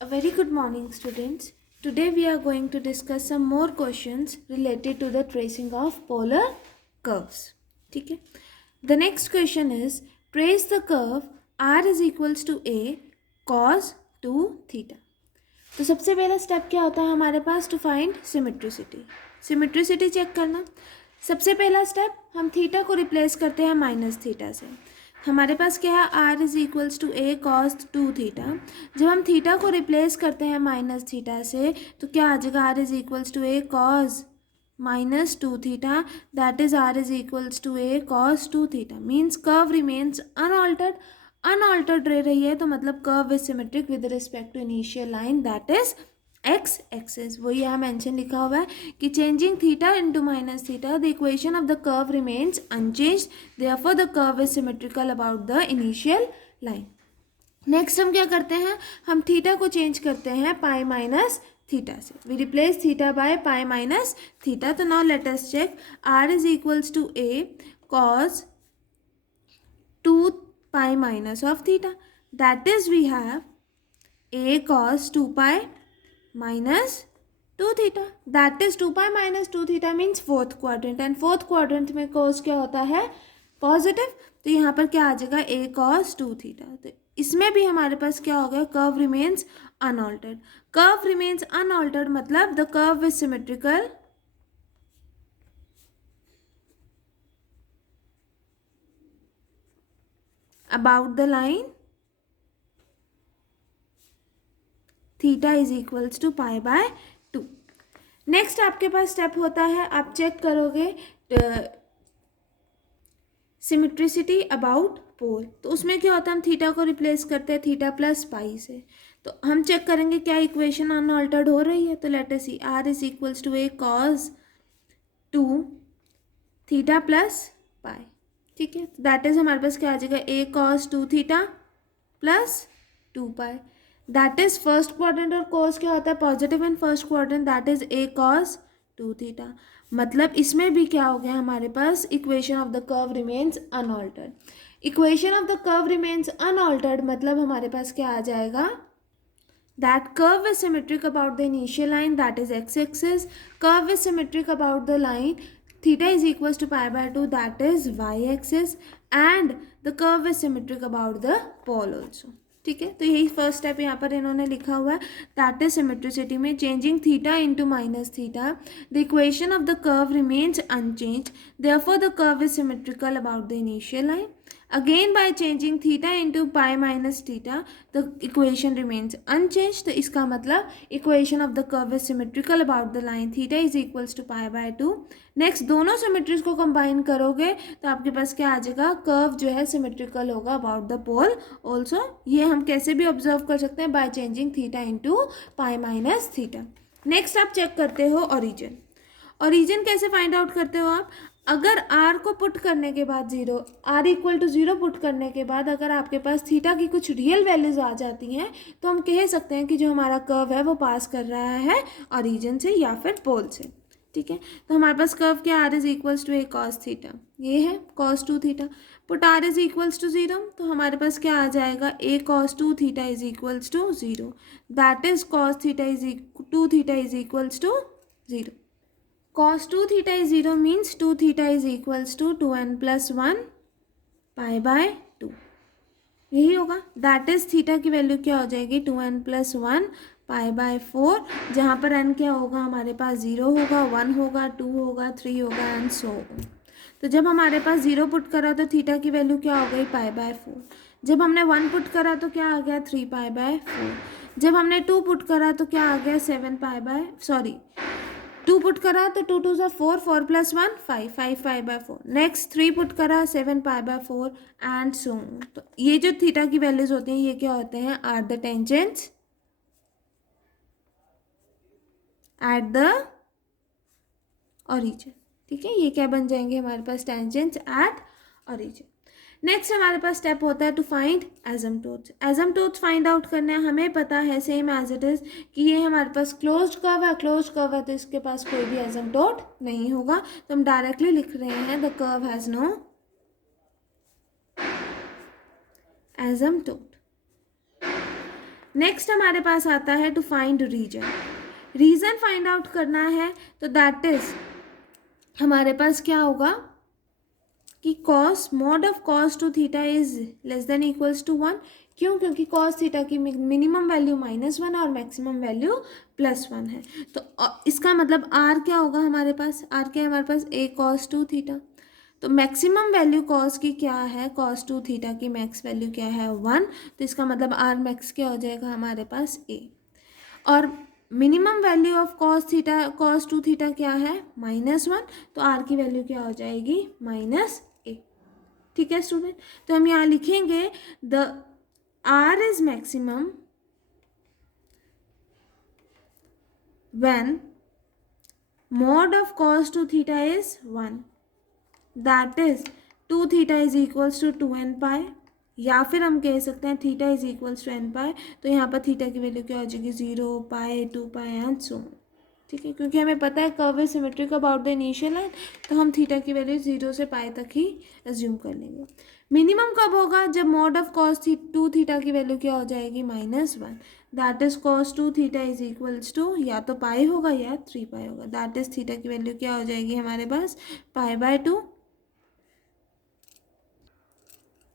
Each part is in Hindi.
A very good morning, students. Today we are going to discuss some more questions related to the tracing of polar curves. ठीक है. The next question is trace the curve r is equals to a cos 2 theta. तो सबसे पहला स्टेप क्या होता है हमारे पास टू फाइंड सिमेट्रिसिटी चेक करना. सबसे पहला स्टेप हम थीटा को रिप्लेस करते हैं माइनस थीटा से. हमारे पास क्या है r is equals to a cos 2 theta. जब हम थीटा को रिप्लेस करते हैं माइनस थीटा से तो क्या आ जाएगा r is equals to a cos minus 2 theta, that is r is equals to a cos 2 theta. means curve remains unaltered रह रही है तो मतलब curve is symmetric with respect to initial line, that is x axis. वो यहाँ मेंशन लिखा हुआ है कि changing theta into minus theta the equation of the curve remains unchanged, therefore the curve is symmetrical about the initial line. Next हम क्या करते हैं, हम थीटा को चेंज करते हैं पाई माइनस थीटा से. We replace theta by pi minus theta. तो now let us check r is equals to a cos 2 pi minus of theta, that is we have a cos 2 pi minus 2 theta, that is 2 pi minus 2 theta means fourth quadrant. And fourth quadrant में cos क्या होता है, पॉजिटिव. तो यहाँ पर क्या आ जाएगा a cos 2 थीटा. तो इसमें भी हमारे पास क्या हो गया, curve remains unaltered. Curve remains unaltered मतलब the curve is symmetrical about the line theta is equals to pi by 2. Next आपके पास स्टेप होता है, आप चेक करोगे सिमेट्रिसिटी अबाउट पोल. तो उसमें क्या होता है, हम थीटा को रिप्लेस करते हैं थीटा प्लस पाई से. तो हम चेक करेंगे क्या इक्वेशन अनऑल्टर्ड हो रही है. तो let us see r is equals to a cos 2 theta plus pi. ठीक है, दैट इज हमारे पास क्या आ जाएगा, a cos 2 theta plus 2 pi. That is first quadrant और cos क्या होता है, positive in first quadrant, that is a cos 2 theta. मतलब इसमें भी क्या हो गया हमारे पास, equation of the curve remains unaltered. Equation of the curve remains unaltered मतलब हमारे पास क्या आ जाएगा, that curve is symmetric about the initial line, that is x-axis. Curve is symmetric about the line theta is equals to pi by 2, that is y-axis. And the curve is symmetric about the pole also. ठीक है, तो यही फर्स्ट स्टेप यहाँ पर इन्होंने लिखा हुआ है, दैट इज सिमेट्रिसिटी में changing theta into minus theta the equation of the curve remains unchanged, therefore the curve is symmetrical about the initial line. Again by changing theta into pi minus theta the equation remains unchanged. तो इसका मतलब equation of the curve is symmetrical about the line theta is equals to pi by 2. Next दोनों सिमेट्रीज को कंबाइन करोगे तो आपके पास क्या आ जाएगा, कर्व जो है सिमेट्रिकल होगा अबाउट द पोल ऑल्सो. ये हम कैसे भी ऑब्जर्व कर सकते हैं, by changing theta into pi minus theta. Next आप चेक करते हो ओरिजिन. ओरिजिन कैसे फाइंड आउट करते हो आप, अगर r को पुट करने के बाद r इक्वल टू 0 पुट करने के बाद अगर आपके पास थीटा की कुछ रियल वैल्यूज आ जाती हैं तो हम कह सकते हैं कि जो हमारा कर्व है वो पास कर रहा है ओरिजिन से या फिर पोल से. ठीक है, तो हमारे पास कर्व क्या, r is equals to a cos theta, ये है cos 2 theta. Put r is equals to 0 तो हमारे पास क्या आ जाएगा, a cos 2 theta is equals to 0, that is cos theta is 2 theta is equals to 0. cos 2 theta is 0 means 2 theta is equals to 2n plus 1 pi by 2. यही होगा, दैट इज थीटा की वैल्यू क्या हो जाएगी, 2n plus 1 pi by 4, जहाँ पर n क्या होगा हमारे पास 0 होगा, 1 होगा, 2 होगा, 3 होगा एंड सो on. तो जब हमारे पास 0 पुट करा तो थीटा की वैल्यू क्या हो गई, पाई बाय 4. जब हमने 1 पुट करा तो क्या आ गया, 3 पाई बाय 4. जब हमने 2 पुट करा तो क्या आ गया, 2 पुट करा तो 2 2 4, 4 plus 1 5, 5 pi by 4. Next 3 put करा 7 pi by 4 and so on. तो ये जो थीटा की वैल्यूज होती हैं ये क्या होते हैं, are the tangents at the origin. ठीक है, ये क्या बन जाएंगे हमारे पास, टेंजेंट्स एट ओरिजिन. नेक्स्ट हमारे पास स्टेप होता है to find asymptotes. Asymptotes find out करना है, हमें पता है सेम एज इट इज़ कि ये हमारे पास क्लोज्ड कर्व है तो इसके पास कोई भी एजम्प्टोट नहीं होगा. तो हम डायरेक्टली लिख रहे हैं the curve has no asymptote. Next हमारे पास आता है to find region. Region find out करना है तो दैट इज हमारे पास क्या होगा कि cos mod of cos two theta is less than equals to 1। क्यों? क्योंकि कॉस थीटा की मिनिमम वैल्यू -1 और मैक्सिमम वैल्यू +1 है। तो इसका मतलब आर क्या होगा हमारे पास? आर क्या है हमारे पास? ए कॉस टू थीटा। तो मैक्सिमम वैल्यू कॉस की क्या है? कॉस टू थीटा की मैक्स वैल्यू क्या है? 1। तो इसका मतलब आर मैक्स क्या हो जाएगा हमारे पास? ए। और minimum value of cos theta, cos two theta क्या है? -1। तो आर की वैल्यू क्या हो जाएगी? -a। ठीक है स्टूडेंट, तो हम यहाँ लिखेंगे the r is maximum when mod of cos two theta is 1, that is 2 theta is equals to 2n pi, या फिर हम कह सकते हैं theta is equals to n pi. तो यहाँ पर थीटा की वैल्यू क्या हो जाएगी? 0, पाई, 2 पाई एंड सो ऑन। ठीक है, क्योंकि हमें पता है curve is symmetric about the initial line, तो हम थीटा की वैल्यू 0 से पाई तक ही एज्यूम कर लेंगे। मिनिमम कब होगा? जब mod of cos two theta की वैल्यू क्या हो जाएगी? -1, that is cos two theta is equals to या तो पाई होगा या 3 पाई होगा। दैट इज थीटा की वैल्यू क्या हो जाएगी हमारे पास? π/2।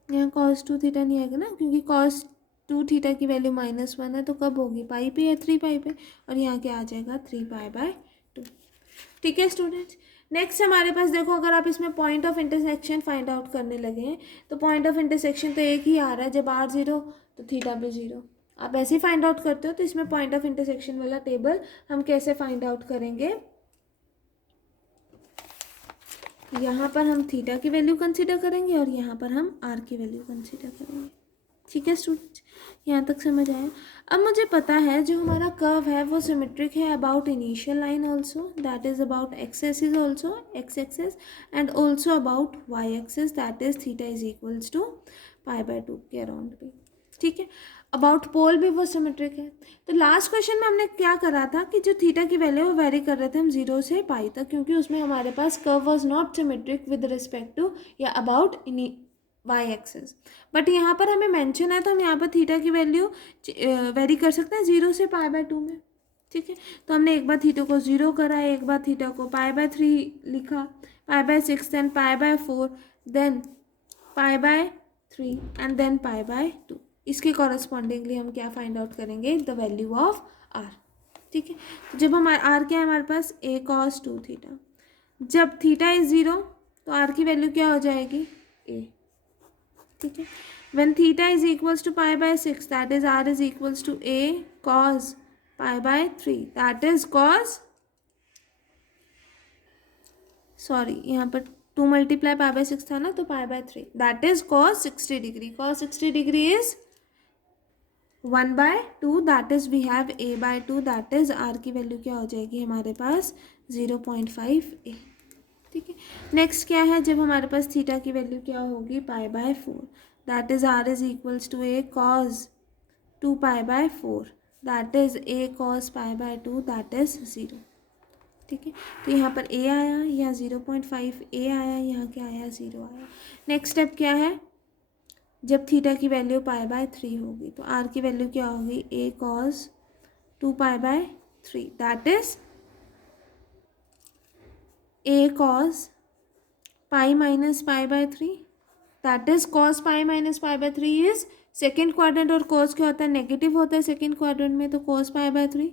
यहाँ कॉस टू थीटा नहीं आएगा ना, क्योंकि कॉस टू थीटा की वैल्यू -1 है, तो कब होगी? पाई पे या 3 पाई पे, और यहाँ क्या आ जाएगा? 3π/2। ठीक है स्टूडेंट्स, नेक्स्ट हमारे पास देखो, अगर आप इसमें point of intersection find out करने लगे हैं तो पॉइंट ऑफ इंटरसेक्शन तो एक ही आ रहा है, जब r 0 तो थीटा भी 0। आप ऐसे ही फाइंड आउट करते हो, तो इसमें पॉइंट ऑफ इंटरसेक्शन वाला टेबल हम कैसे फाइंड आउट करेंगे? यहाँ पर हम थीटा की वैल्यू कंसिडर करेंगे और यहाँ पर हम आर की वैल्यू कंसिडर करेंगे। ठीक है स्टूडेंट्स, यहाँ तक समझ आया? अब मुझे पता है जो हमारा कर्व है वो सिमेट्रिक है about initial line also, that is about X axis also, X axis, and also about Y axis, that is theta is equals to π/2 के अराउंड भी। ठीक है, अबाउट पोल भी वो सिमेट्रिक है। तो लास्ट क्वेश्चन में हमने क्या करा था कि जो थीटा की वैल्यू वो वेरी कर रहे थे हम 0 से पाई तक, क्योंकि उसमें हमारे पास curve was not symmetric with respect to या अबाउट वाई एक्सिस। बट यहाँ पर हमें मेंशन है, तो हम यहाँ पर थीटा की वैल्यू वेरी कर सकते हैं 0 से π/2 में। ठीक है, तो हमने एक बार थीटा को 0 करा, एक बार थीटा को π/3 लिखा, π/6, देन π/4, देन π/3 एंड देन π/2। इसके कॉरस्पॉन्डिंगली हम क्या फाइंड आउट करेंगे? The value of r. ठीक है, तो जब हमारे आर क्या है हमारे पास? a cos 2 theta. जब थीटा इज 0 तो आर की वैल्यू क्या हो जाएगी? a। ठीक है, when theta is equals to π/6, that is r is equals to a cos π/3, that is cos, sorry यहाँ पर 2 × π/6 था ना, तो π/3, that is cos 60 degree. cos 60 degree is 1/2, that is we have a/2, that is r की वैल्यू क्या हो जाएगी हमारे पास? 0.5a। ठीक है, नेक्स्ट क्या है? जब हमारे पास थीटा की वैल्यू क्या होगी? π/4, that is r is equals to a cos 2π/4, that is a cos π/2, that is 0। ठीक है, तो यहाँ पर a आया, यहाँ 0.5a आया, यहाँ क्या आया? 0 आया। नेक्स्ट स्टेप क्या है? जब थीटा की वैल्यू π/3 होगी तो r की वैल्यू क्या होगी? a cos 2π/3, that is a cos pi minus π/3, that is cos pi minus π/3 is second quadrant, और cos क्या होता है? नेगेटिव होता है सेकेंड क्वाड्रेंट में, तो cos π/3।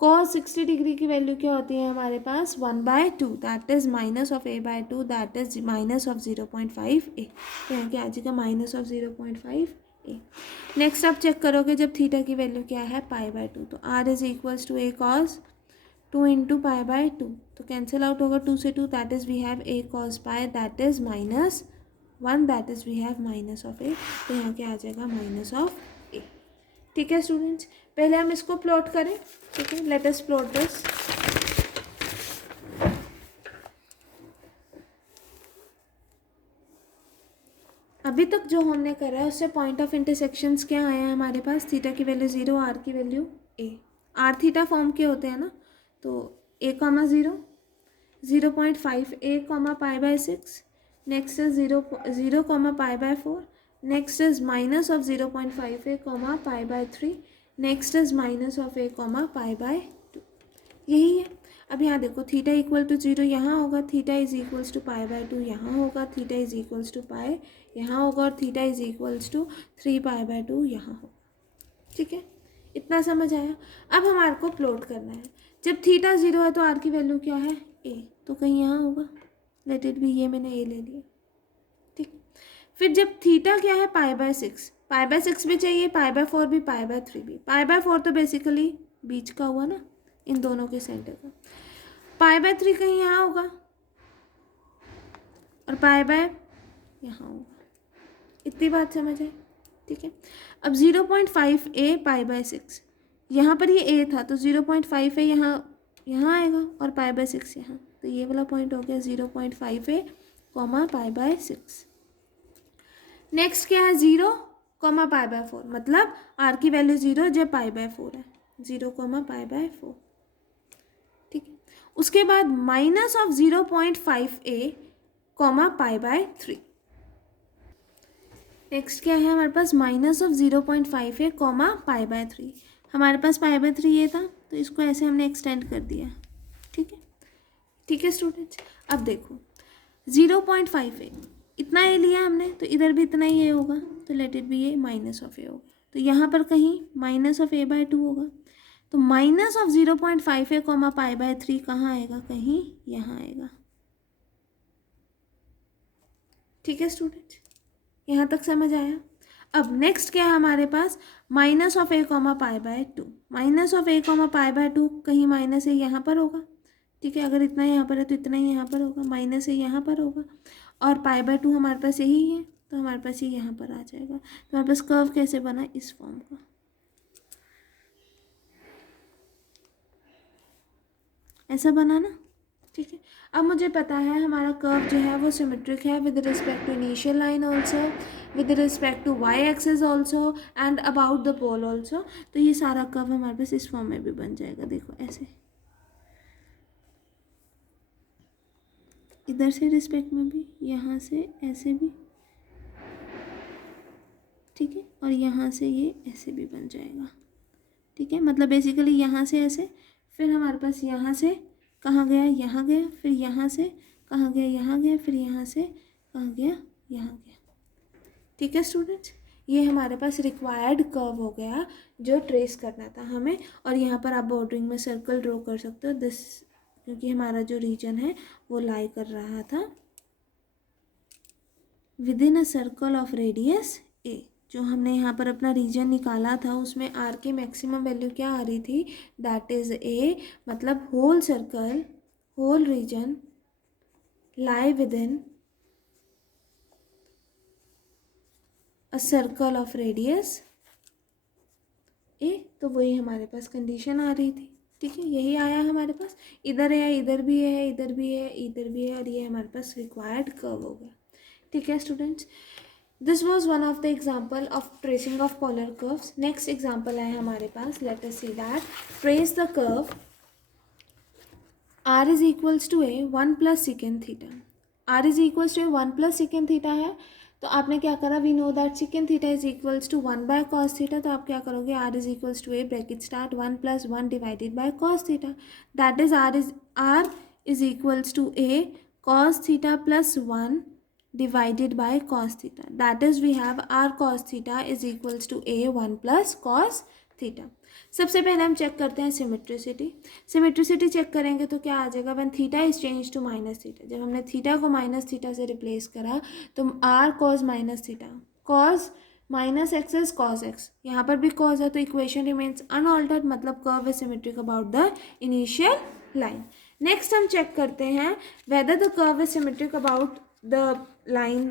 cos 60 डिग्री की वैल्यू क्या होती है हमारे पास? 1/2, that is minus of a/2, that is minus of 0.5a। तो यहाँ क्या आ जाएगा? Minus of 0.5a। नेक्स्ट आप चेक करोगे जब थीटा की वैल्यू क्या है? π/2, तो r is equals to a cos 2 × π/2, तो कैंसिल आउट होगा 2 से 2, that is we have a cos pi, that is -1, that is we have minus of a। तो यहाँ क्या आ जाएगा? Minus of a। ठीक है स्टूडेंट्स, पहले हम इसको प्लॉट करें। ठीक है, लेट अस प्लॉट दिस। अभी तक जो हमने करा है उससे पॉइंट ऑफ इंटरसेक्शंस क्या आया है हमारे पास? थीटा की वैल्यू 0, आर की value a। R theta form के होते हैं ना, तो a, 0, 0.5a, π/6, next is 0, π/4, next is minus of 0.5a, π/3, next is minus of a comma pi by 2, यही है। अब यहाँ देखो थीटा इक्वल टू 0 यहाँ होगा, theta is equals to pi by 2 यहाँ होगा, theta is equals to pi यहाँ होगा, और theta is equals to 3 pi by 2 यहाँ होगा। ठीक है, इतना समझ आया। अब हमारे को प्लॉट करना है, जब थीटा 0 है तो आर की वैल्यू क्या है, ए, तो कहीं यहाँ होगा, लेट इट बी, ये मैंने ए ले लिया। ठीक, फिर जब थीटा क्या है पाई बाय 6, पाई बाय 6 भी चाहिए, पाई बाय 4 भी, पाई बाय 3 भी। पाई बाय 4 तो बेसिकली बीच का हुआ ना, इन दोनों के सेंटर का। पाई बाय 3 कहीं यहाँ होगा, और पाई बाय यहाँ होगा। इतनी बात समझ आए। ठीक है, अब 0.5 ए पाई बाय 6, यहाँ पर ये ए था तो 0.5 ए यहाँ आएगा, और पाई बाय 6 यहाँ, तो ये वाला पॉइंट हो गया 0.5 a comma pi bye 6। Next क्या है 0 कॉमा पाई बाय 4, मतलब आर की वैल्यू 0 जब पाई बाय 4 है, 0 कॉमा पाई बाय 4। ठीक है, उसके बाद minus of 0.5 a comma pi by 3। Next क्या है हमारे पास minus of 0.5 a comma pi by 3। हमारे पास पाई बाय 3 ये था तो इसको ऐसे हमने एक्सटेंड कर दिया। ठीक है, ठीक है स्टूडेंट्स। अब देखो 0.5 ए, इतना ए लिया हमने तो इधर भी इतना ही ए होगा, तो let it be a minus of a होगा, तो यहाँ पर कहीं माइनस ऑफ ए बाय 2 होगा, तो minus of 0.5 a comma pi by 3 कहाँ आएगा, कहीं यहाँ आएगा। ठीक है स्टूडेंट्स, यहाँ तक समझ आया। अब नेक्स्ट क्या है हमारे पास minus of a comma pi by 2, minus of a comma pi by 2 कहीं माइनस ए यहाँ पर होगा। ठीक है, अगर इतना यहाँ पर है तो इतना ही यहाँ पर होगा, माइनस ए यहाँ पर होगा, और पाई बाय 2 हमारे पास यही है तो हमारे पास ये यहाँ पर आ जाएगा। तो हमारे पास कर्व कैसे बना, इस फॉर्म का। ऐसा बना ना। ठीक है, अब मुझे पता है हमारा कर्व जो है वो सिमेट्रिक है with respect to initial line also, with respect to y axis also, and about the pole also. तो ये सारा कर्व हमारे पास इस फॉर्म में भी बन जाएगा। देखो ऐसे, इधर से रिस्पेक्ट में भी, यहाँ से ऐसे भी, ठीक है, और यहाँ से ये ऐसे भी बन जाएगा। ठीक है, मतलब बेसिकली यहाँ से ऐसे, फिर हमारे पास यहाँ से कहाँ गया, यहाँ गया, फिर यहाँ से कहाँ गया, यहाँ गया, फिर यहाँ से कहाँ गया, यहाँ गया। ठीक है स्टूडेंट्स, ये हमारे पास रिक्वायर्ड कर्व हो गया जो ट्रेस करना था हमें। और यहाँ पर आप बॉर्डरिंग में सर्कल ड्रॉ कर सकते हो दिस, क्योंकि हमारा जो रीजन है वो लाई कर रहा था within a circle of radius a. जो हमने यहाँ पर अपना रीजन निकाला था उसमें आर की मैक्सिमम वैल्यू क्या आ रही थी, दैट इज़ ए, मतलब whole circle, whole region lie within a circle of radius a. तो वही हमारे पास कंडीशन आ रही थी। ठीक है, यही आया हमारे पास, इधर है, इधर भी है, इधर भी है, इधर भी है, और ये हमारे पास रिक्वायर्ड कर्व हो गया। ठीक है students, this was one of the example of tracing of polar curves. Next example है हमारे पास, let us see that trace the curve r is equals to a 1 plus second theta. r is equals to a 1 plus second theta है, तो आपने क्या करा, we know that second theta is equals to 1 by cos theta, तो आप क्या करोगे, r is equals to a bracket start 1 plus 1 divided by cos theta, that is r is equals to a cos theta plus 1 divided by cos theta, that is we have r cos theta is equals to a 1 plus cos theta। सबसे पहले हम चेक करते हैं सिमेट्रिसिटी। सिमेट्रिसिटी चेक करेंगे तो क्या आ जाएगा, when theta is change to minus theta, जब हमने थीटा को माइनस थीटा से रिप्लेस करा तो r cos minus theta, cos minus x is cos x, यहाँ पर भी cos है तो इक्वेशन रिमेन्स अनऑल्टर्ड, मतलब curve is symmetric about the initial line. Next हम चेक करते हैं whether the curve is symmetric about the line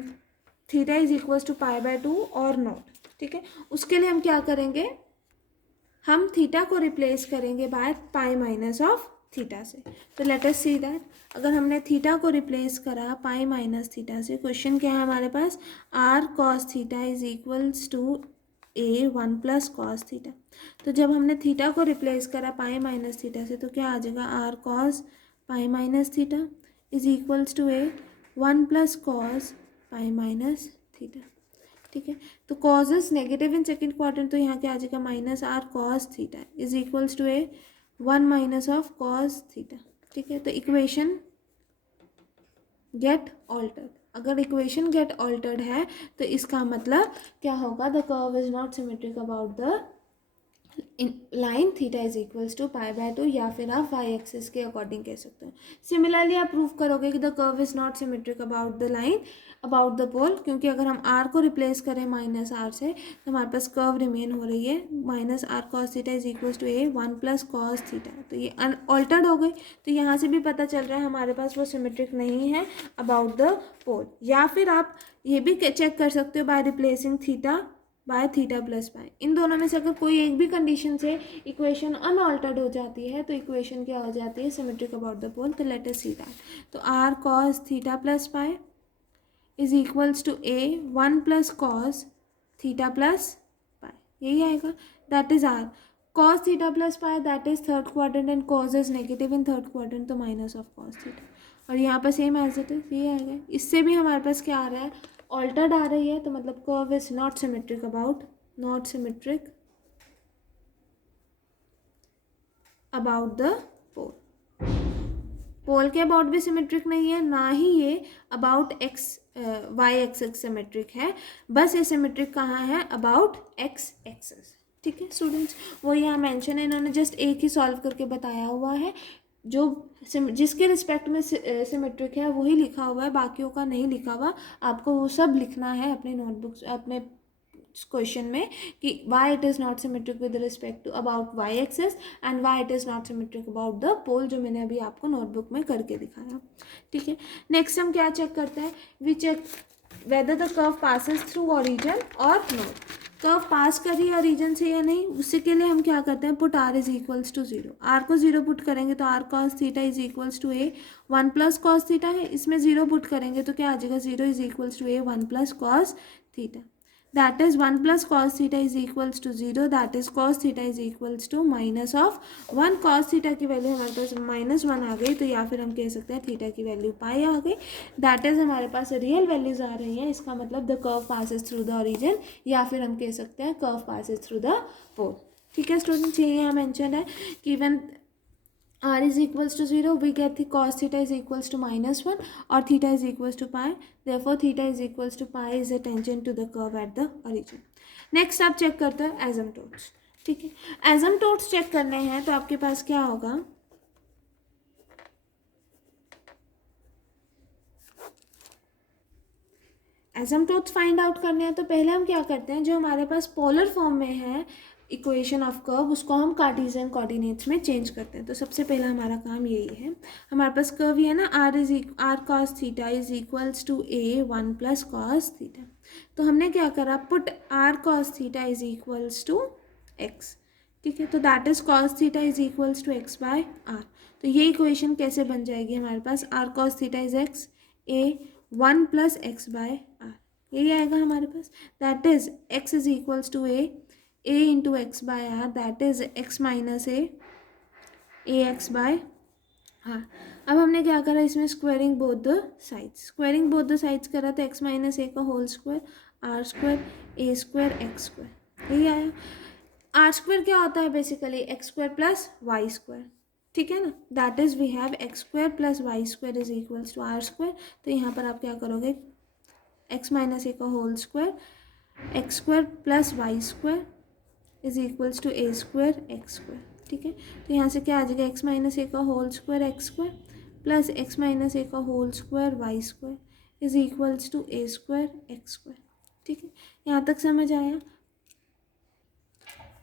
theta is equals to pi by 2 और नॉट। ठीक है, उसके लिए हम क्या करेंगे, हम थीटा को रिप्लेस करेंगे bye pi minus of theta से। तो लेट अस सी दैट, अगर हमने थीटा को रिप्लेस करा पाई माइनस थीटा से, क्वेश्चन क्या है हमारे पास, r cos theta is equals to a 1 plus cos theta. तो जब हमने थीटा को रिप्लेस करा पाई माइनस थीटा से तो क्या आ जाएगा, r cos pi minus theta is equals to a 1 plus cos pi minus theta. ठीक है। तो cos is negative in second quadrant, तो यहाँ क्या आ जाएगा minus r cos theta is equals to a 1 minus of cos theta. ठीक है, तो इक्वेशन गेट ऑल्टर्ड। अगर इक्वेशन गेट ऑल्टर्ड है तो इसका मतलब क्या होगा, the curve is not symmetric about the line theta is equals to pi by 2, या फिर आप वाई एक्सिस के अकॉर्डिंग कह सकते हो। सिमिलरली आप प्रूव करोगे कि the curve is not symmetric about the line about the pole, क्योंकि अगर हम आर को रिप्लेस करें माइनस आर से तो हमारे पास कर्व रिमेन हो रही है minus r cos theta is equals to a 1 plus cos theta. तो ये अनऑल्टर्ड हो गई, तो यहाँ से भी पता चल रहा है हमारे पास वो सिमेट्रिक नहीं है अबाउट द पोल। या फिर आप ये भी चेक कर सकते हो by replacing theta by theta plus pi. इन दोनों में से अगर कोई एक भी कंडीशन से इक्वेशन अनऑल्टर्ड हो जाती है तो इक्वेशन क्या हो जाती है, सिमेट्रिक अबाउट द पोल। तो लेट अस सी दैट। तो r cos theta plus pi is equals to a 1 plus cos theta plus pi, यही आएगा। That is r cos theta plus pi, that is third quadrant and cos is negative in third quadrant, तो माइनस ऑफ कॉस थीटा। और यहाँ पर सेम एज इट इज ये आएगा। इससे भी हमारे पास क्या आ रहा है, ऑल्टर्ड आ रही है, तो मतलब curve is not symmetric about the pole. Pole के अबाउट भी सिमेट्रिक नहीं है, ना ही ये about x y axis symmetric है, बस ये सिमेट्रिक कहाँ है, अबाउट एक्स एक्सिस। ठीक है स्टूडेंट्स, वो यहाँ मेंशन है, इन्होंने जस्ट एक ही सॉल्व करके बताया हुआ है, जो जिसके रिस्पेक्ट में सिमेट्रिक है वही लिखा हुआ है, बाकियों का नहीं लिखा हुआ। आपको वो सब लिखना है अपने नोटबुक्स अपने क्वेश्चन में कि why it is not symmetric with respect to about Y axis and why it is not symmetric about the pole, जो मैंने अभी आपको नोटबुक में करके दिखाया। ठीक है, नेक्स्ट हम क्या चेक करते हैं, we check whether the curve passes through origin और नोट। कर्व पास कर रही है ओरिजिन से या नहीं, उससे के लिए हम क्या करते हैं, put r is equals to 0। R को 0 पुट करेंगे तो r cos theta is equals to a 1 plus cos theta है, इसमें 0 पुट करेंगे तो क्या आ जाएगा, 0 is equals to a 1 plus cos theta. That is 1 plus cos theta is equals to 0, that is cos theta is equals to minus of 1। Cos theta की वैल्यू हमारे पास -1 आ गई, तो या फिर हम कह सकते हैं थीटा की वैल्यू पाई आ गई। दैट इज हमारे पास रियल वैल्यूज आ रही हैं, इसका मतलब the curve passes through the origin, या फिर हम कह सकते हैं कर्व पासेस थ्रू द पोल। ठीक है स्टूडेंट्स, ये यहाँ मेंशन है कि when r is equals to 0 we get the cos theta is equals to -1 और theta is equals to pi, therefore theta is equals to pi is a tangent to the curve at the origin। Next आप चेक करते हैं एसिम्पटोट्स। ठीक है, एसिम्पटोट्स चेक करने हैं तो आपके पास क्या होगा, एसिम्पटोट्स फाइंड आउट करने हैं तो पहले हम क्या करते हैं, जो हमारे पास पोलर फॉर्म में है इक्वेशन ऑफ कर्व, उसको हम कार्टेशियन कोऑर्डिनेट्स में चेंज करते हैं। तो सबसे पहला हमारा काम यही है, हमारे पास कर्व ही है ना, r cos theta is equals to a 1 plus cos theta. तो हमने क्या करा, put r cos theta is equals to x. ठीक है, तो that is cos theta is equals to x by r. तो ये इक्वेशन कैसे बन जाएगी हमारे पास, r cos theta is x, a 1 plus x by r, यही आएगा हमारे पास। That is x is equals to A into x by r, that is x minus a x by r. अब हमने क्या करा, इसमें squaring both the sides, squaring both the sides करा तो एक्स माइनस ए का whole square, r square a square x square, यही आया। आर स्क्वायर क्या होता है, basically x square plus y square. ठीक है ना, that is we have x square plus y square is equals to r square. तो यहाँ पर आप क्या करोगे, एक्स माइनस ए का whole square, x square plus y square is equals to a square x square. ठीक है, तो यहाँ से क्या आ जाएगा, एक्स माइनस ए का whole square x square plus x minus a का whole square y square is equals to a square x square. ठीक है, यहाँ तक समझ आया।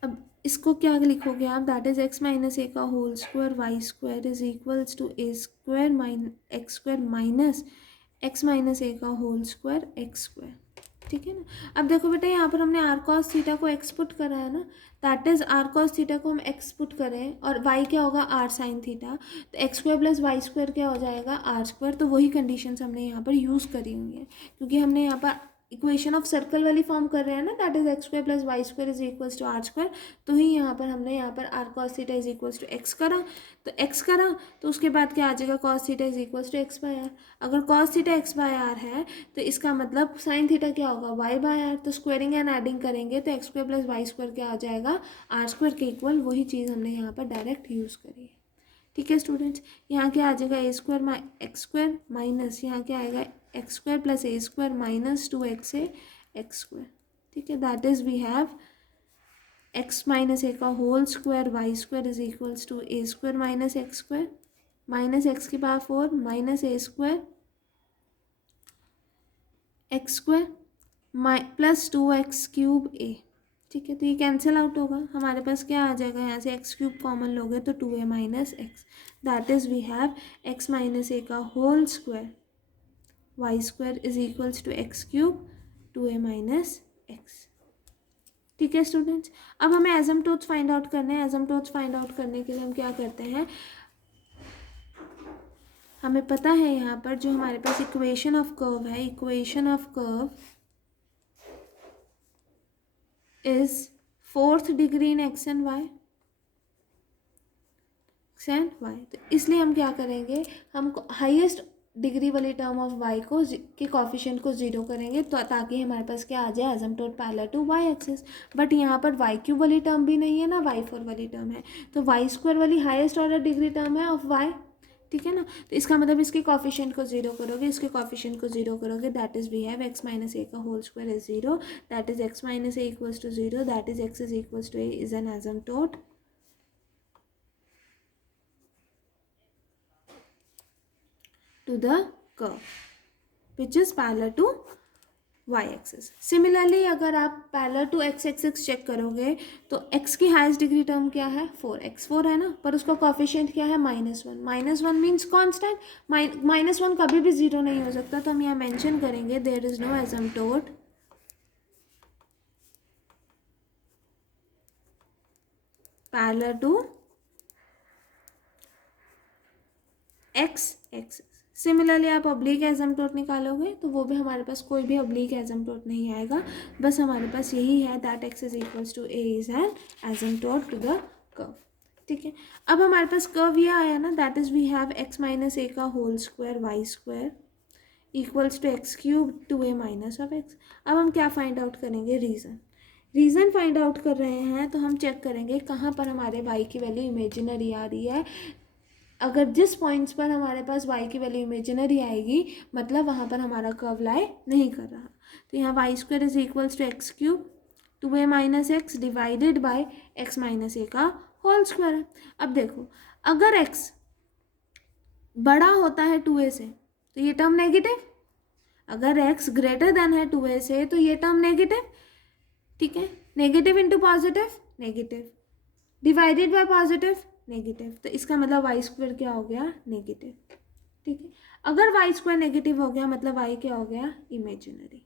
अब इसको क्या लिखोगे आप, that is x minus a का whole square y square is equals to a square x square minus x minus a का होल स्क्वायर एक्स स्क्वायर। ठीक है ना, अब देखो बेटा यहाँ पर हमने आर कॉस थीटा को एक्स पुट करा है ना, that is r cos theta को हम एक्स पुट करें और वाई क्या होगा, आर साइन थीटा, तो x square plus y square क्या हो जाएगा, आर स्क्वायर। तो वही कंडीशंस हमने यहाँ पर यूज़ करी हुई है, क्योंकि हमने यहाँ पर इक्वेशन ऑफ सर्कल वाली फॉर्म कर रहे हैं ना, that is x square plus y square is equals to r square, तो ही यहाँ पर हमने यहाँ पर r cos theta is equals to x करा, तो एक्स करा तो उसके बाद क्या आ जाएगा, cos theta is equals to x by r. अगर cos theta x by r है तो इसका मतलब साइन थीटा क्या होगा, वाई बाय आर। तो स्क्वायरिंग एंड एडिंग करेंगे तो x square plus y square क्या आ जाएगा, आर स्क्वायर के इक्वल। वही चीज़ हमने यहाँ पर डायरेक्ट यूज़ करी है। ठीक है स्टूडेंट्स, यहाँ क्या आ जाएगा, a square x square minus यहाँ क्या आएगा, x square plus a square minus 2x है एक्स स्क्वायर। ठीक है, that is we have x minus a का whole square y square is equals to a square minus x square minus x की power 4 minus a square x square plus 2x cube a. ठीक है, तो ये कैंसिल आउट होगा, हमारे पास क्या आ जाएगा, यहाँ से एक्स क्यूब कॉमन लोगे तो 2a minus x, that is we have x minus a का whole square y square is equals to x cube 2a minus x. ठीक है स्टूडेंट्स, अब हमें एसिम्पटोट्स फाइंड आउट करने हैं। एसिम्पटोट्स फाइंड आउट करने के लिए हम क्या करते हैं, हमें पता है यहाँ पर जो हमारे पास इक्वेशन ऑफ कर्व है, equation of curve is 4th degree in x and y, x and y. तो इसलिए हम क्या करेंगे, हम हाईएस्ट डिग्री वाली टर्म ऑफ वाई को के कॉफिशिएंट को 0 करेंगे, तो ताकि हमारे पास क्या आ जाए, asymptote parallel to y axis. But यहाँ पर वाई क्यूब वाली टर्म भी नहीं है ना, वाई 4 वाली टर्म है, तो वाई स्क्वायर वाली हाईएस्ट ऑर्डर डिग्री टर्म है ऑफ वाई। ठीक है ना, तो इसका मतलब इसके कॉफिशिएंट को 0 करोगे, इसके कॉफिशिएंट को 0 करोगे, that is we have x minus a का whole square is 0, that is x minus a equals to 0, that is x is equals to a is an asymptote to the curve which is parallel to y axis. Similarly अगर आप parallel to x axis check करोगे तो x की हाईएस्ट डिग्री टर्म क्या है, 4x 4 है ना, पर उसका कोफिशिएंट क्या है, -1। -1 मीन्स कांस्टेंट, -1 कभी भी 0 नहीं हो सकता, तो हम यहाँ मेंशन करेंगे there is no asymptote parallel to x axis। Similarly आप ऑब्लिक एसिम्पटोट निकालोगे तो वो भी हमारे पास कोई भी ऑब्लिक एसिम्पटोट नहीं आएगा, बस हमारे पास यही है that x is equals to a is an asymptote to the curve. ठीक है, अब हमारे पास कर्व ये आया ना, that is we have x minus a का whole square y square equals to x cube 2a minus of x. अब हम क्या फाइंड आउट करेंगे, रीज़न फाइंड आउट कर रहे हैं, तो हम चेक करेंगे कहाँ पर हमारे वाई की वैल्यू इमेजिनरी आ रही है। अगर जिस पॉइंट्स पर हमारे पास y की वैल्यू इमेजिनरी आएगी मतलब वहाँ पर हमारा कर्व लाई नहीं कर रहा, तो यहाँ y square is equals to x cube 2a minus x divided by x minus a का होल स्क्वायर है। अब देखो अगर x बड़ा होता है 2a से तो ये टर्म नेगेटिव, अगर x ग्रेटर देन है 2a से तो ये टर्म नेगेटिव। ठीक है, negative into positive negative divided by positive negative, तो इसका मतलब वाई स्क्वायर क्या हो गया, नेगेटिव। ठीक है, अगर वाई स्क्वायर नेगेटिव हो गया मतलब वाई क्या हो गया, इमेजिनरी।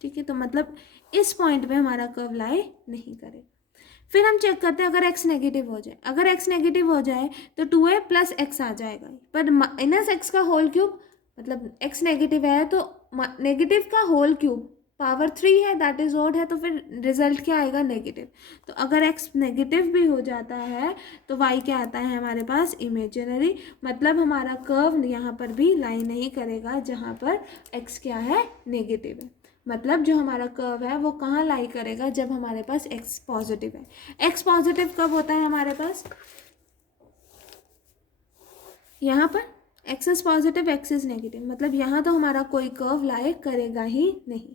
ठीक है, तो मतलब इस पॉइंट पे हमारा कर्व लाई नहीं करेगा। फिर हम चेक करते हैं अगर x नेगेटिव हो जाए, अगर x नेगेटिव हो जाए तो 2a प्लस एक्स आ जाएगा, पर माइनस एक्स का होल क्यूब, मतलब x नेगेटिव है तो नेगेटिव का होल क्यूब पावर 3 है, दैट इज ऑड है, तो फिर रिजल्ट क्या आएगा, नेगेटिव। तो अगर x नेगेटिव भी हो जाता है तो y क्या आता है हमारे पास, इमेजिनरी, मतलब हमारा कर्व यहाँ पर भी लाई नहीं करेगा जहाँ पर x क्या है, नेगेटिव है। मतलब जो हमारा कर्व है वो कहाँ लाई करेगा, जब हमारे पास x पॉजिटिव है। x पॉजिटिव कब होता है हमारे पास, यहाँ पर x is positive x is negative, मतलब यहाँ तो हमारा कोई कर्व लाई करेगा ही नहीं।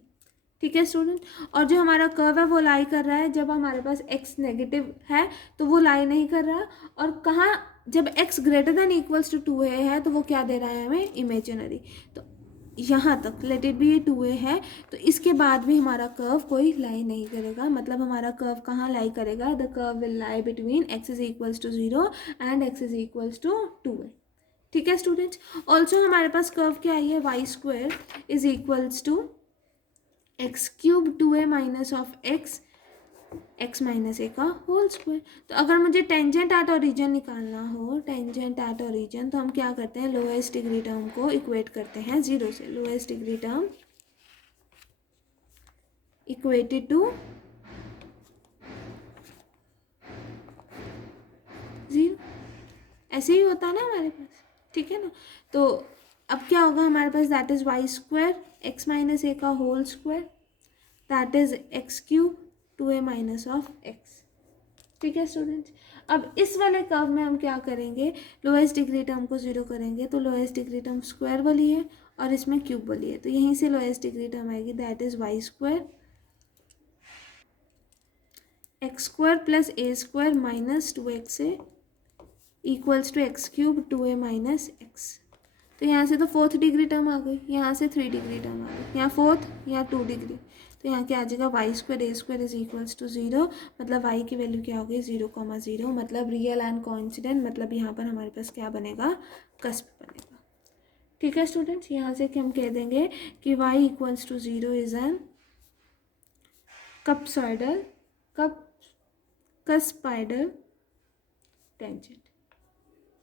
ठीक है स्टूडेंट, और जो हमारा कर्व है वो लाई कर रहा है जब हमारे पास x नेगेटिव है तो वो लाई नहीं कर रहा, और कहाँ जब x greater than equals to 2a है तो वो क्या दे रहा है हमें, इमेजिनरी। तो यहाँ तक लेट इट बी 2a है, तो इसके बाद भी हमारा कर्व कोई लाई नहीं करेगा, मतलब हमारा कर्व कहाँ लाई करेगा, the curve will lie between x is equals to 0 and x is equals to 2a। ठीक है स्टूडेंट्स, ऑल्सो हमारे पास कर्व क्या आई है, y square is equals to x cube 2a minus of x minus a का होल स्क्वायर। तो अगर मुझे टेंजेंट एट ओरिजिन निकालना हो, टेंजेंट एट ओरिजिन, तो हम क्या करते हैं, लोएस्ट डिग्री टर्म को इक्वेट करते हैं 0 से, lowest degree term equated to 0। ऐसे ही होता है ना हमारे पास, ठीक है ना। तो अब क्या होगा हमारे पास, that is y square x minus a का whole square, that is x cube 2a minus of x. ठीक है स्टूडेंट्स, अब इस वाले कर्व में हम क्या करेंगे, लोएस्ट डिग्री टर्म को 0 करेंगे, तो लोएस्ट डिग्री टर्म स्क्वायर वाली है और इसमें क्यूब वाली है, तो यहीं से लोएस्ट डिग्री टर्म आएगी, that is y square x square plus a square minus 2x a equals to x cube 2a minus x. तो यहाँ से तो 4th डिग्री टर्म आ गई, यहाँ से 3 डिग्री टर्म आ गई, यहाँ 4th, यहाँ 2 डिग्री, तो यहाँ क्या आ जाएगा, y square a square is equals to 0, मतलब वाई की वैल्यू क्या हो गई 0,0, मतलब रियल एंड कोइंसिडेंट, मतलब यहाँ पर हमारे पास क्या बनेगा, कस्प बनेगा। ठीक है स्टूडेंट्स, यहाँ से कि हम कह देंगे कि y equals to 0 is an cuspoidal cuspidal tangent.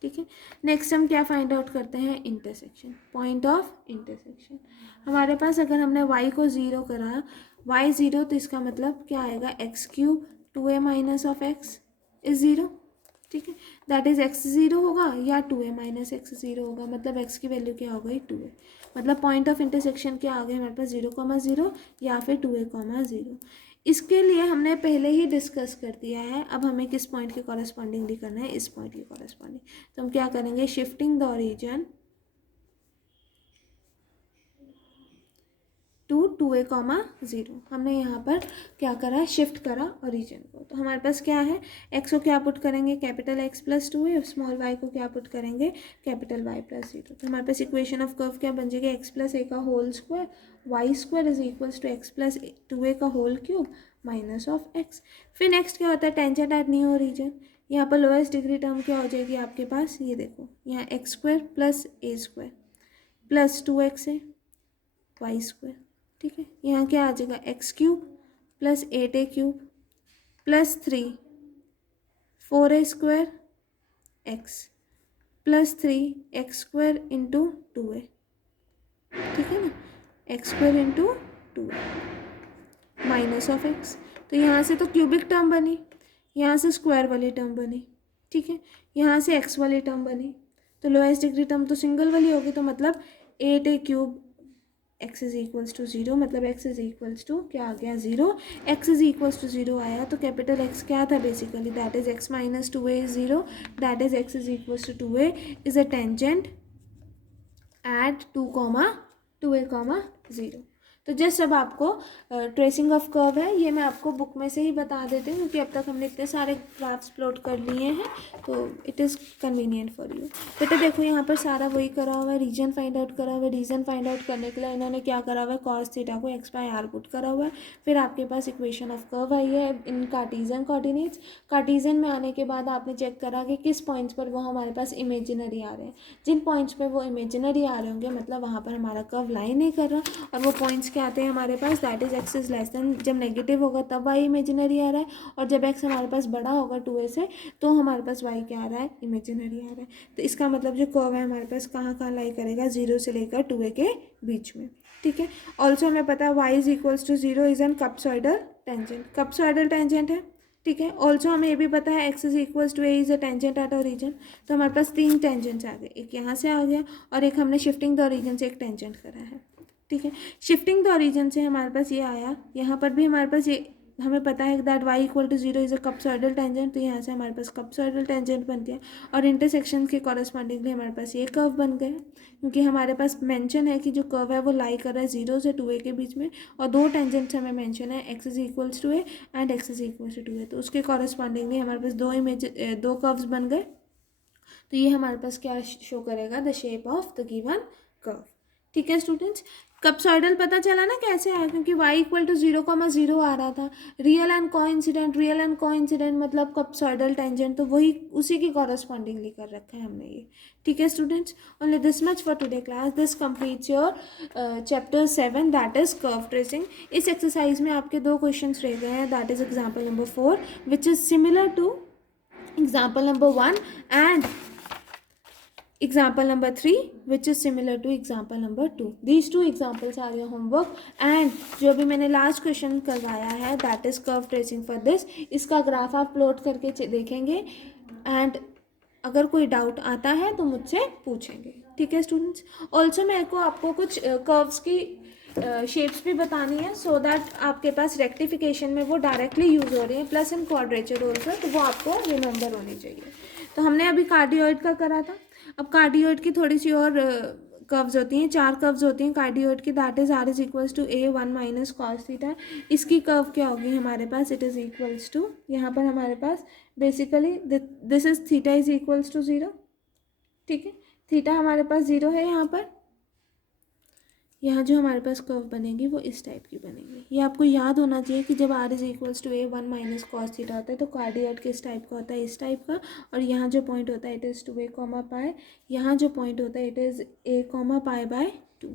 ठीक है, नेक्स्ट हम क्या फाइंड आउट करते हैं, इंटरसेक्शन, पॉइंट ऑफ इंटरसेक्शन। हमारे पास अगर हमने y को 0 करा, y 0, तो इसका मतलब क्या आएगा, x cube 2a minus of x is 0। ठीक है, दैट इज x 0 होगा या 2a माइनस एक्स 0 होगा, मतलब x की वैल्यू क्या हो गई 2a, मतलब पॉइंट ऑफ इंटरसेक्शन क्या आ गया हमारे पास 0,0 या फिर 2a,0। इसके लिए हमने पहले ही डिस्कस कर दिया है, अब हमें किस पॉइंट के कॉरेस्पॉन्डिंगली करना है, इस पॉइंट के कॉरेस्पॉन्डिंग। तो हम क्या करेंगे, shifting the origin to 2a,0। हमने यहाँ पर क्या करा है, शिफ्ट करा ओरिजिन को। तो हमारे पास क्या है, x को क्या पुट करेंगे, capital X plus 2a, small y को क्या पुट करेंगे, कैपिटल Y प्लस 0। तो हमारे पास इक्वेशन ऑफ कर्व क्या बन जाएगी, x प्लस a का whole square y square is equals to x plus 2a का whole cube minus of x। फिर नेक्स्ट क्या होता है, टेंजेंट एट न्यू ओरिजिन, यहाँ पर लोएस्ट डिग्री टर्म क्या हो जाएगी आपके पास, ये देखो, यहाँ x square plus a square plus 2x है वाई स्क्वायर। ठीक है, यहाँ क्या आ जाएगा, x cube plus 8a cube plus 3 4a square x plus 3 x square into 2a। ठीक है ना, x square into 2a minus of x. तो यहाँ से तो क्यूबिक टर्म बनी, यहाँ से स्क्वायर वाली टर्म बनी। ठीक है, यहाँ से एक्स वाली टर्म बनी, तो लोएस्ट डिग्री टर्म तो सिंगल वाली होगी, तो मतलब 8a cube x is equals to 0, मतलब x इज इक्वल्स टू क्या आ गया 0, x इज इक्वल्स टू 0 आया, तो कैपिटल X क्या था basically, that is x minus 2a is 0, that is x is equals to 2a is a tangent at 2,0। तो जस्ट अब आपको ट्रेसिंग ऑफ कर्व है, ये मैं आपको बुक में से ही बता देती हूँ, क्योंकि अब तक हमने इतने सारे ग्राफ्स प्लॉट कर लिए हैं, तो it is convenient for you. बेटा देखो यहाँ पर सारा वही करा हुआ है, रीजन फाइंड आउट करा हुआ है, रीजन फाइंड आउट करने के लिए इन्होंने क्या करा हुआ है, कॉस थीटा को x बाय r पुट करा हुआ है। फिर आपके पास इक्वेशन ऑफ कर्व आई है इन कार्टीजन कोऑर्डिनेट्स। कार्टीजन में आने के बाद आपने चेक करा कि किस पॉइंट्स पर वो हमारे पास इमेजिनरी आ रहे हैं, जिन पॉइंट्स पर वो इमेजिनरी आ रहे होंगे मतलब वहाँ पर हमारा कर्व लाइन नहीं कर रहा, और वो पॉइंट्स क्या आते हैं हमारे पास, that is x is less than, जब नेगेटिव होगा तब वाई इमेजिनरी आ रहा है, और जब एक्स हमारे पास बड़ा होगा 2a से, तो हमारे पास वाई क्या आ रहा है, इमेजिनरी आ रहा है। तो इसका मतलब जो कर्व है हमारे पास कहाँ कहाँ लाई करेगा, 0 से लेकर 2a के बीच में। ठीक है, ऑल्सो हमें पता है y is equals to 0 is an cuspoidal tangent, cuspoidal tangent है। ठीक है, ऑल्सो हमें ये भी पता है x is equals to a is a tangent at origin. तो हमारे पास 3 टेंजेंट्स आ गए, एक यहाँ से आ गया और एक हमने शिफ्टिंग द ओरिजिन से एक टेंजेंट करा है। ठीक है, शिफ्टिंग द ओरिजिन से हमारे पास ये आया, यहाँ पर भी हमारे पास ये हमें पता है that y equal to 0 is a cuspoidal tangent, तो यहाँ से हमारे पास कपसॉइडल टेंजेंट बन गया, और इंटरसेक्शन के कॉरेस्पॉन्डिंगली हमारे पास ये कर्व बन गए, क्योंकि हमारे पास मेंशन है कि जो कर्व है वो लाई कर रहा है 0 से 2a के बीच में, और 2 टेंजेंट्स हमें मेंशन है, x is equals to a and x is equals to 2a, तो उसके कॉरेस्पॉन्डिंगली हमारे पास दो कर्व्स बन गए। तो ये हमारे पास क्या शो करेगा, the shape of the given curve. ठीक है स्टूडेंट्स, कपसॉइडल पता चला ना कैसे आया, क्योंकि y इक्वल टू 0,0 आ रहा था, रियल एंड कोइंसिडेंट मतलब कपसॉइडल टेंजेंट, तो वही उसी की कॉरेस्पॉन्डिंगली कर रखा है हमने ये। ठीक है students, only this much for today class, this completes your chapter 7 that is curve tracing. इस एक्सरसाइज में आपके 2 क्वेश्चन रह गए हैं, that is example number 4 which is similar to example number 1 and example number 3 which is similar to example number 2. These two examples are your homework and जो भी मैंने लास्ट क्वेश्चन करवाया है that is curve tracing for this, इसका ग्राफ आप प्लॉट करके देखेंगे एंड अगर कोई डाउट आता है तो मुझसे पूछेंगे, ठीक है स्टूडेंट्स. ऑल्सो मेरे को आपको कुछ कर्व्स की शेप्स भी बतानी है सो दैट आपके पास रेक्टिफिकेशन में वो डायरेक्टली यूज़ हो रही है, प्लस इन क्वाड्रेचर ऑल्सो, तो वो आपको रिमेंबर होनी चाहिए. तो हमने अभी कार्डियोइड का करा था. अब कार्डियोइड की थोड़ी सी और कर्व्स होती हैं, 4 कर्व्स होती हैं कार्डियोइड की. That is r is equals to a 1 minus cos theta. इसकी कर्व क्या होगी हमारे पास, इट इज़ इक्वल्स टू, यहाँ पर हमारे पास basically this is theta is equals to 0, ठीक है. थीटा हमारे पास 0 है यहाँ पर. यहाँ जो हमारे पास कर्व बनेगी वो इस टाइप की बनेगी. ये आपको याद होना चाहिए कि जब r is equals to a 1 minus cos theta होता है तो कार्डियोइड किस टाइप का होता है, इस टाइप का. और यहाँ जो पॉइंट होता है इट इज़ 2a कॉमा पाई. यहाँ जो पॉइंट होता है it is a comma pi by 2,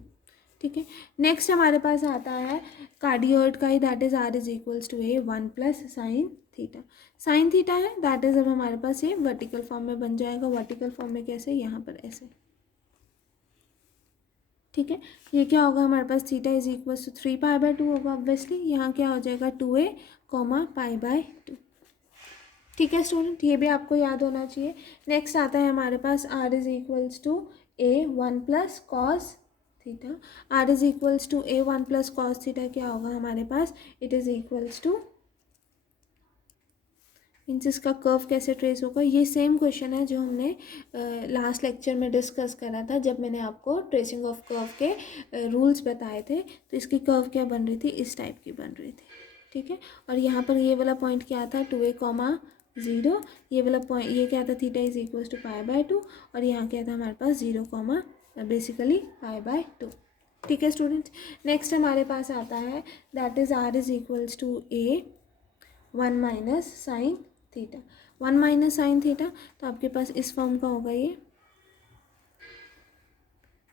ठीक है. नेक्स्ट हमारे पास आता है कार्डियोइड का ही, that is r is equals to a 1 plus sine theta. Sine theta है दैट इज अब हमारे पास ये वर्टिकल फॉर्म में बन जाएगा. वर्टिकल फॉर्म में कैसे, यहाँ पर ऐसे, ठीक है. ये क्या होगा हमारे पास, theta is equals to 3 pi by 2 होगा ऑब्वियसली. यहाँ क्या हो जाएगा 2a कॉमा पाई बाय 2, ठीक है स्टूडेंट. ये भी आपको याद होना चाहिए. नेक्स्ट आता है हमारे पास r is equals to a 1 plus cos theta. R is equals to a 1 plus cos theta क्या होगा हमारे पास, it is equals to, means इसका कर्व कैसे ट्रेस होगा. ये सेम क्वेश्चन है जो हमने लास्ट लेक्चर में डिस्कस करा था जब मैंने आपको ट्रेसिंग ऑफ कर्व के रूल्स बताए थे. तो इसकी कर्व क्या बन रही थी, इस टाइप की बन रही थी, ठीक है. और यहाँ पर ये वाला पॉइंट क्या था, 2a कॉमा 0. ये वाला पॉइंट ये क्या था, theta is equals to pi by 2. और यहाँ क्या था हमारे पास 0 कॉमा बेसिकली पाई बाय 2, ठीक है स्टूडेंट्स. नेक्स्ट हमारे पास आता है that is r is equals to a 1 minus sine theta. 1 minus sine theta, तो आपके पास इस फॉर्म का होगा ये,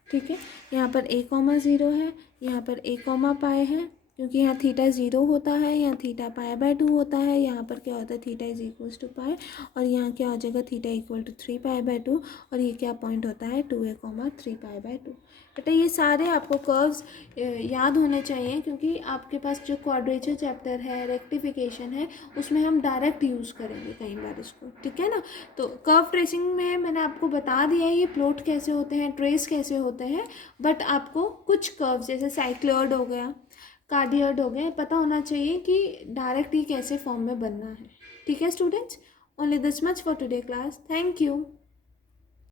ठीक है. यहाँ पर a कॉमा 0 है, यहाँ पर a कॉमा पाई है, क्योंकि यहाँ थीटा 0 होता है, यहाँ थीटा पाई बाय 2 होता है. यहाँ पर क्या होता है, theta is equals to pi, और यहाँ क्या हो जाएगा, theta equal to 3 pi by 2. और ये क्या पॉइंट होता है, 2a कॉमा 3 पाई बाय 2. बेटा ये सारे आपको कर्व्स याद होने चाहिए, क्योंकि आपके पास जो क्वाड्रेचर चैप्टर है, रेक्टिफिकेशन है, उसमें हम डायरेक्ट यूज़ करेंगे कई बार इसको, ठीक है ना. तो कर्व ट्रेसिंग में मैंने आपको बता दिया है ये प्लॉट कैसे होते हैं, ट्रेस कैसे होते हैं. बट आपको कुछ कर्व्स जैसे साइक्लॉइड हो गया, कार्डियोइड हो गए, पता होना चाहिए कि डायरेक्ट ही कैसे फॉर्म में बनना है, ठीक है students. Only this much for today class. Thank you.